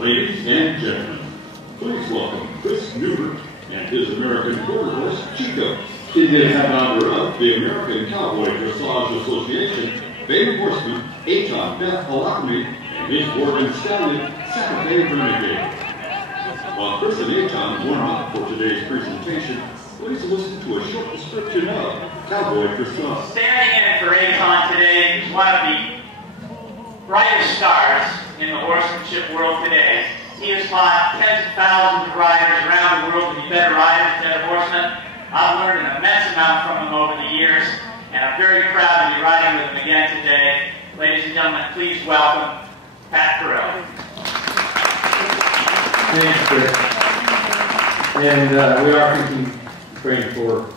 Ladies and gentlemen, please welcome Chris Newbert and his American quarter horse, Chico. He did have an honor of the American Cowboy Dressage Association, favorite horseman, Aton Beth Giacomini, and his Oregon Stallion, Santa Fe Renegade. While Chris and Aton warm up for today's presentation, please listen to a short description of Cowboy Dressage. Standing in for Aton today is one of the brightest stars in the horsemanship world today. He has taught tens of thousands of riders around the world to be better riders, better horsemen. I've learned an immense amount from him over the years, and I'm very proud to be riding with him again today. Ladies and gentlemen, please welcome Pat Parelli. Thanks, Chris. And we are thinking, praying for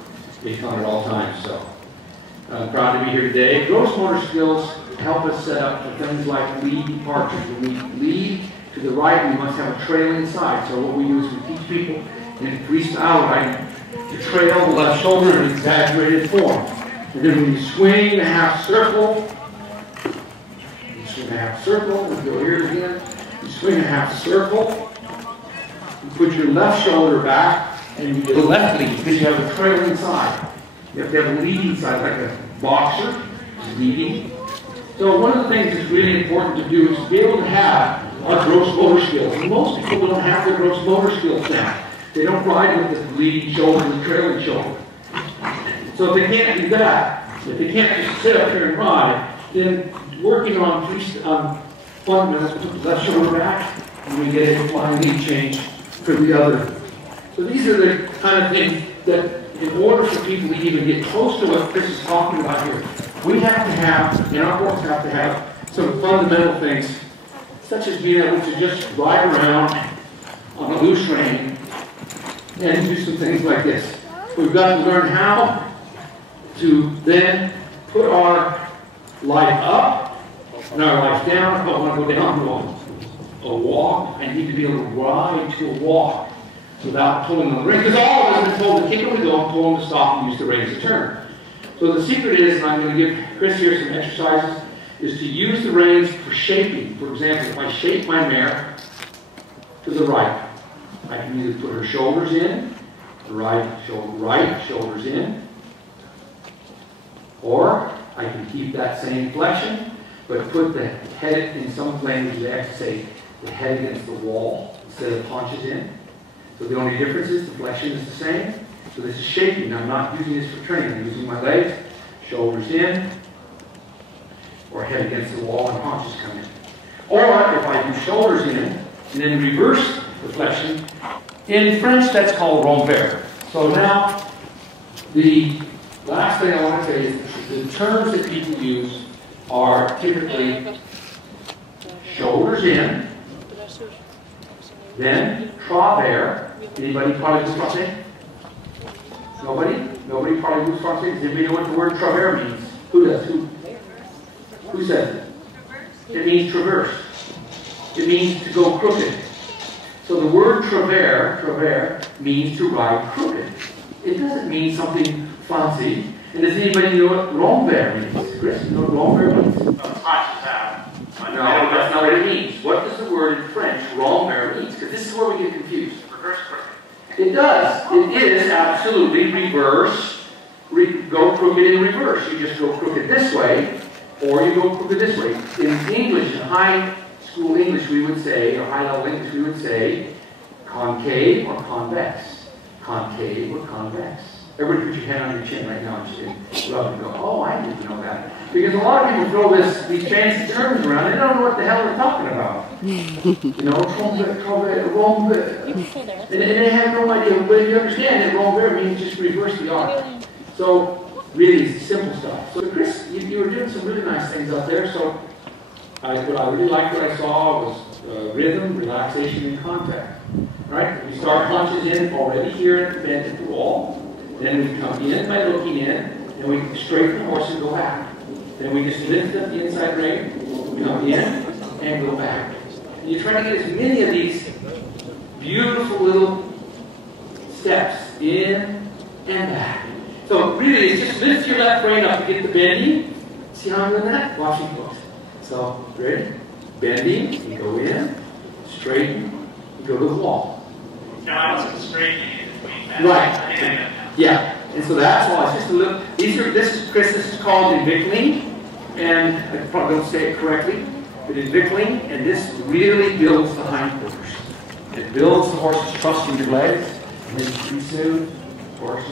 Aton at all times, so I'm proud to be here today. Gross motor skills help us set up for things like lead departures. When we lead to the right, we must have a trailing side. So what we do is we teach people in freestyle riding to trail the left shoulder in an exaggerated form. And then when you swing a half circle, you swing a half circle, we go here again, you swing a half circle, you put your left shoulder back, and you get a left lead because you have a trailing side. You have to have a leading side, like a boxer is leading. So one of the things that's really important to do is to be able to have our gross motor skills. And most people don't have their gross motor skills now. They don't ride with the leading shoulder and the trailing shoulder. So if they can't do that, if they can't just sit up here and ride, then working on fundamentals, put the left shoulder back, and we get a flying lead change for the other. So these are the kind of things that, in order for people to even get close to what Chris is talking about here, we have to have, and our horse have to have, some fundamental things, such as being able to just ride around on a loose rein and do some things like this. We've got to learn how to then put our life up and our life down. If I want to go down to a walk, I need to be able to ride to a walk without pulling on the rein. Because all of us have been told to kick them to go and pull them to stop and use the reins to turn. So the secret is, and I'm going to give Chris here some exercises, is to use the reins for shaping. For example, if I shape my mare to the right, I can either put her shoulders in, right shoulders in, or I can keep that same flexion, but put the head in some language they have to say the head against the wall instead of haunches in. So the only difference is the flexion is the same. So this is shaping. I'm not using this for training. I'm using my legs, shoulders in, or head against the wall and haunches come in. Or if I do shoulders in and then reverse the flexion, in French that's called renvers. So now the last thing I want to say is the terms that people use are typically shoulders in, then travers. Anybody probably do something? Nobody? Nobody probably moves front things. Does anybody know what the word travers means? Who does? Who says it? It means traverse. It means to go crooked. So the word travers means to ride crooked. It doesn't mean something fancy. And does anybody know what renvers means? Chris, you know what renvers means? No, that's not what it means. What does the word in French renvers mean? Because this is where we get confused. Reverse crooked. It does. It is absolutely reverse. Go crooked in reverse. You just go crooked this way, or you go crooked this way. In English, in high school English, we would say, or high level English, we would say concave or convex. Concave or convex. Everybody put your hand on your chin right now and rub and go, oh, I need to know that. Because a lot of people throw these fancy terms around, they don't know what the hell they're talking about. You know, renvers. And they have no idea. But if you understand that renvers means just reverse the arc. So, really, it's simple stuff. So, Chris, you were doing some really nice things up there. So, what I really liked what I saw was rhythm, relaxation, and contact. Right? We start punches in already here at the bend at the wall. Then we come in by looking in, and we straighten the horse and go back. Then we just lift up the inside rein, come in, and go back. And you try to get as many of these beautiful little steps in and back. So really, it's just lift your left rein up to get the bending. See how I'm doing that? Watch me close. So, ready? Bending, you go in, straighten, and go to the wall. No, I wasn't straightening it between that. Right. I think I got that. Yeah. And so that's why it's just a little, this is called invicling, and I probably don't say it correctly, but invicling, and this really builds the hindquarters. It builds the horse's trust in your legs, and then pretty soon, of course,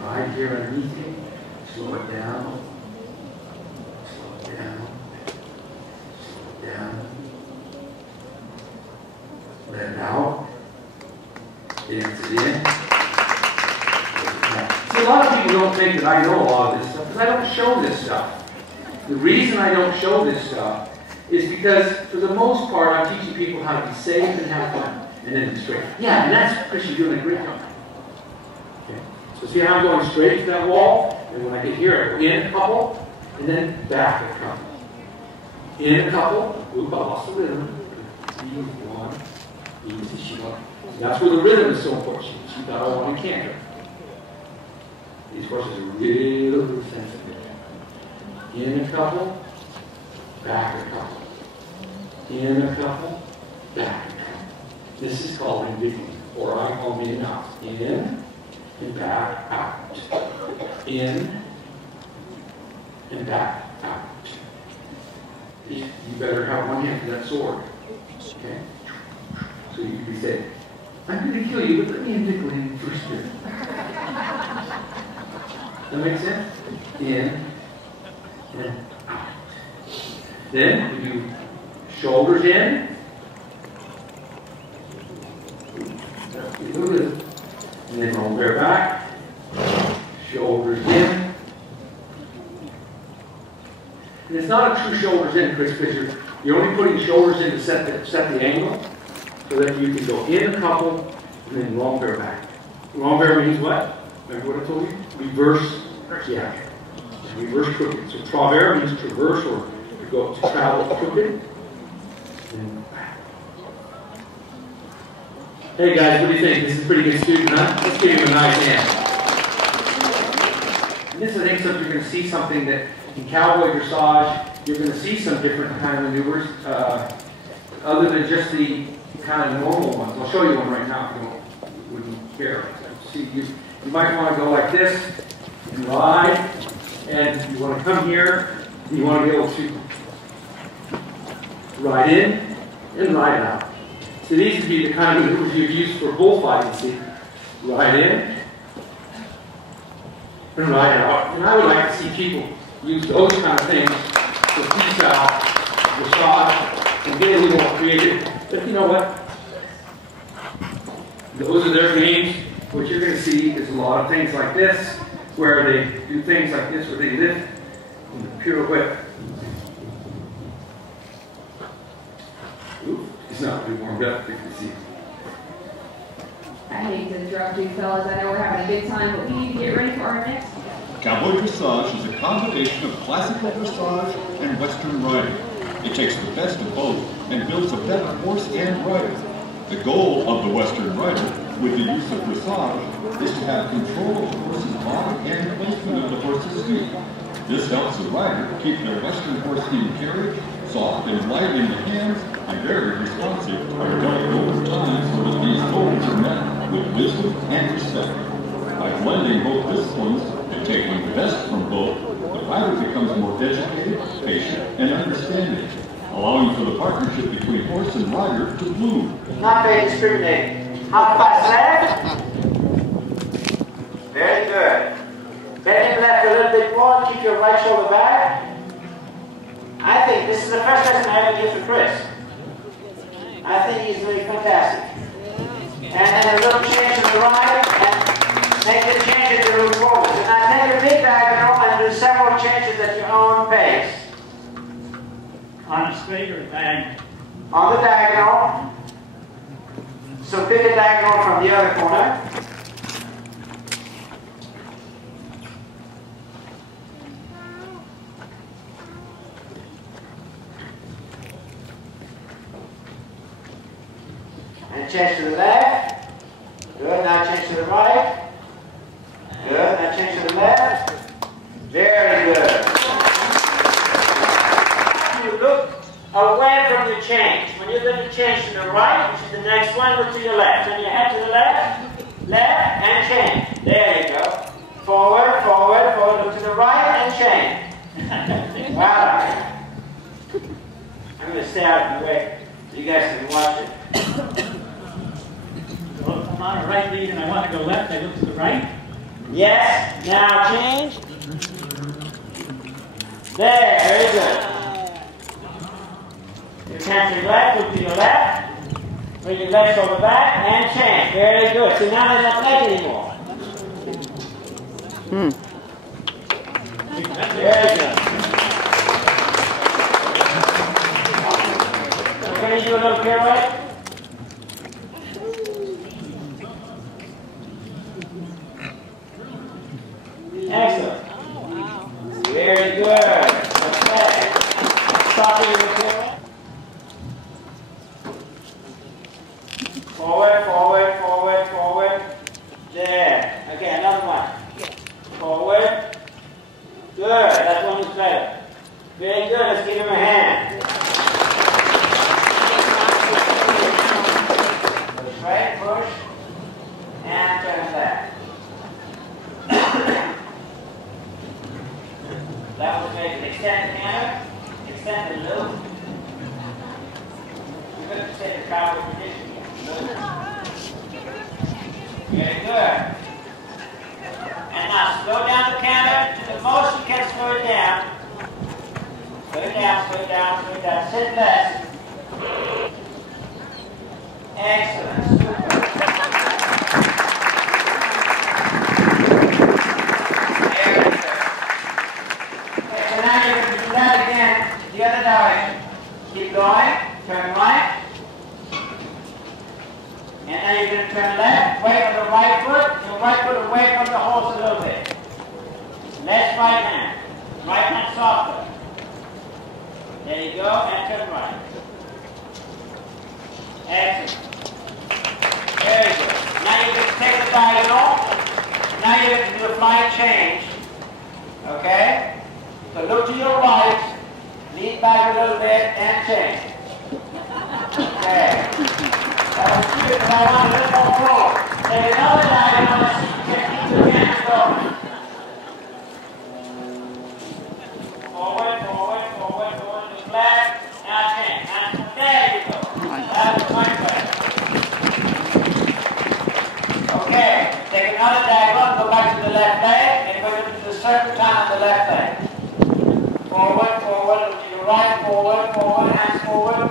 right here underneath it, slow it down, slow it down, slow it down, let it out, dance it in. See, a lot of people don't think that I know a lot of this stuff, because I don't show this stuff. The reason I don't show this stuff is because, for the most part, I'm teaching people how to be safe and have fun, and then be straight. Yeah, and that's because you're doing a great job. Okay. So see how I'm going straight to that wall, and when I get here, I go in a couple, and then back a couple. In a couple, oop, I lost the rhythm. One, easy, she won. That's where the rhythm is so important. She got all one canter. These horses are really sensitive. In a couple, back a couple. In a couple, back a couple. This is called invicling, or I call me an out. In and back out. In and back out. You better have one hand for that sword. Okay? So you can be saying, I'm going to kill you, but let me invicling you first here. That make sense? In and out. Then we do shoulders in. And then roll their back. Shoulders in. And it's not a true shoulders in, Chris, because you're only putting shoulders in to set the angle, so that you can go in a couple and then long bear back. Long bear means what? Remember what I told you? Reverse. Yeah. Reverse crooked. So travers means traverse, or to go to travel crooked. And back. Hey guys, what do you think? This is a pretty good student, huh? Let's give him a nice hand. And this, I think, so you're going to see something that in cowboy dressage, you're going to see some different kind of maneuvers, other than just the kind of normal ones. I'll show you one right now if you wouldn't care. See, you might want to go like this and ride, and you want to come here, and you want to be able to ride in and ride out. So these would be the kind of maneuvers you'd use for bullfighting. See, ride in and ride out. And I would like to see people use those kind of things for freestyle, dressage, and get a little more creative. But you know what? Those are their games. What you're going to see is a lot of things like this, where they do things like this, where they lift and pirouette. Ooh, it's not really warmed up, you can see. I hate to interrupt you fellas. I know we're having a good time, but we need to get ready for our next. Cowboy Dressage is a combination of classical dressage and Western riding. It takes the best of both and builds a better horse and rider. The goal of the Western rider, with the use of dressage, is to have control of the horse's body and placement of the horse's feet. This helps the rider keep their Western horse in carriage, soft and light in the hands, and very responsive, developed over time so that these goals are met with wisdom and respect. By blending both disciplines and taking the best from both, the rider becomes more educated, patient, and understanding, allowing for the partnership between horse and rider to bloom. Not very discriminating. How fast left? Very good. Bend your left a little bit more, keep your right shoulder back. I think this is the first lesson I ever give for Chris. I think he's really fantastic. And then a little change to the right, and make the changes to move forward. So now take a big diagonal and do several changes at your own pace. On a straight or a diagonal? On the diagonal. So pick a diagonal from the other corner. And change to the left. Good. Now change to the right. Good. Now change to the left. Very good. You look away from your change. When you're going to change to the right, which is the next one, look to your left. Turn your head to the left, left, and change. There you go. Forward, forward, forward, look to the right, and change. Wow. I'm going to stay out of the way so you guys can watch it. Well, if I'm on a right lead and I want to go left, I look to the right. Yes. Now change. There. Very good. Your hands to your left, look to your left. Bring your legs over back and change. Very good. So now there's not leg anymore. Very good. So can you do a little pirouette? Excellent. Very good. Okay. Stopping the pirouette. Forward, forward, forward, forward. There. Okay, another one. Forward. Good. That one is better. Very good. Let's give him a hand. Push right, push. And turn back. That was maybe extend the canter, extend the loop. You're going to say the cowboy position. Very good. And now slow down the canter to the most you can slow it down. Slow it down, slow it down, slow it down. Sit less. Excellent. Super. Very good. Okay, so now you're going to do that again the other direction. Keep going. Turn right. And now you're going to turn left, away from the right foot, your right foot away from the horse a little bit. Left right hand. Right hand softer. There you go, and turn right. Excellent. Very good. Now you're going to take the diagonal. Now you're going to do a flying change. Okay? So look to your right, lean back a little bit, and change. Okay. That was good, but I want a little more forward. Take another diagonal and see if you can keep the hands going. Forward, forward, forward, forward, to the left, now change. And there you go. That was much better. Okay, take another diagonal, go back to the left leg, and we're going to do the circle time on the left leg. Forward, forward, look to your right, forward, forward, hands forward.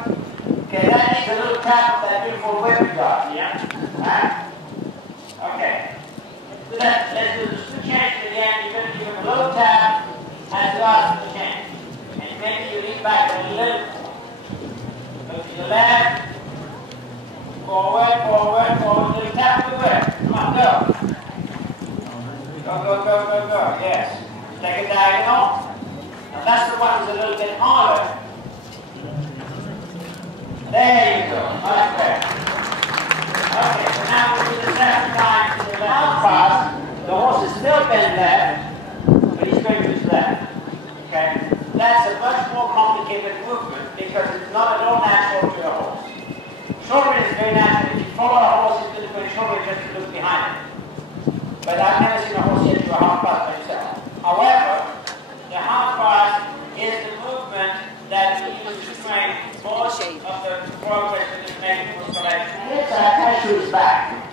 Okay, that needs a little tap of that beautiful whip we got. Yeah? Right? Okay. So let's do the change again. You're going to give him a little tap as you ask the change. And maybe you lean back a little. Look to the left. Forward, forward, forward. Little tap of the whip. Come on, go. Go, go, go, go, go. Yes. Take a diagonal. Now that's the one that's a little bit harder. There you go. Much better. Okay, so now we'll do the second time to the left cross. The horse is still bent left, but he's going to his left. Okay? That's a much more complicated movement because it's not at all natural to a horse. Shoulder is very natural. If you follow a horse, it's going to go shoulder just to look behind it. But I've never seen a horse yet do a half pass by himself. However, the half pass is the movement that we use to train most of the progress that is making for selection. It's attached to his back.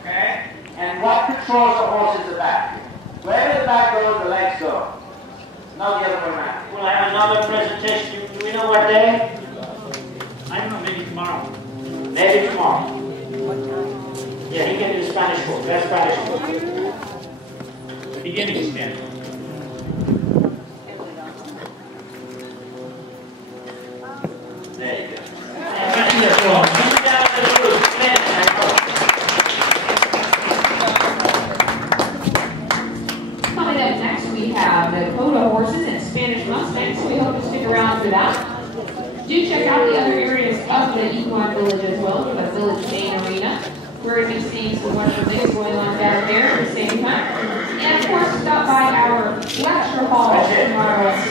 Okay? And what controls the horse is the back. Wherever the back goes, the legs go. Not the other way around. We'll have another presentation. Do we know what day? I don't know, maybe tomorrow. Maybe tomorrow. Yeah, he can do Spanish book. That's Spanish book. The beginning Spanish. There you go. Coming up next, we have the Dakota horses and Spanish Mustangs, so we hope you stick around for that. Do check out the other areas of the Equine Village as well, for the Village Day and Arena. We're going to be seeing some wonderful things going on down there at the same time. And of course, stop by our lecture hall tomorrow at